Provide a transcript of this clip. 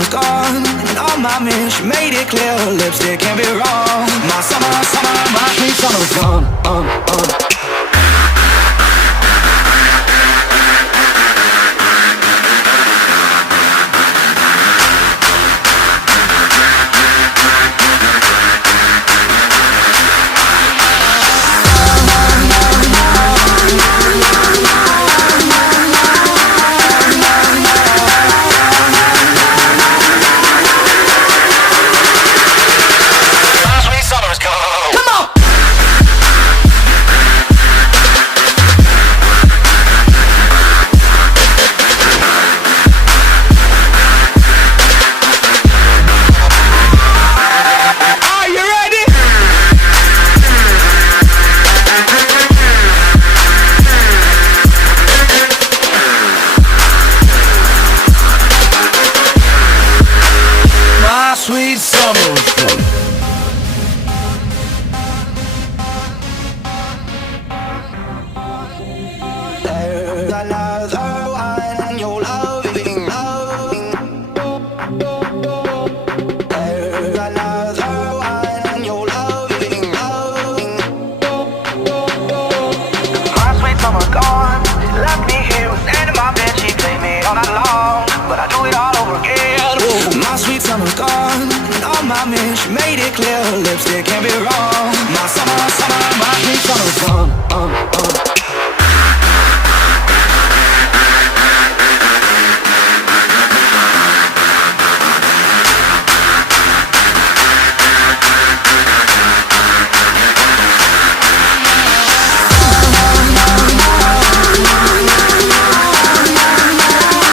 summer's gone, and on my man, she made it clear, lipstick can't be wrong. My summer, my sweet summer's gone. Sweet summer. There's another one you're loving. There's another one you're loving. My sweet summer gone. She left me here with sand in my bed. She played me all night long, but I do it all over again. My sweet summer's gone, and on my man, she made it clear, lipstick can't be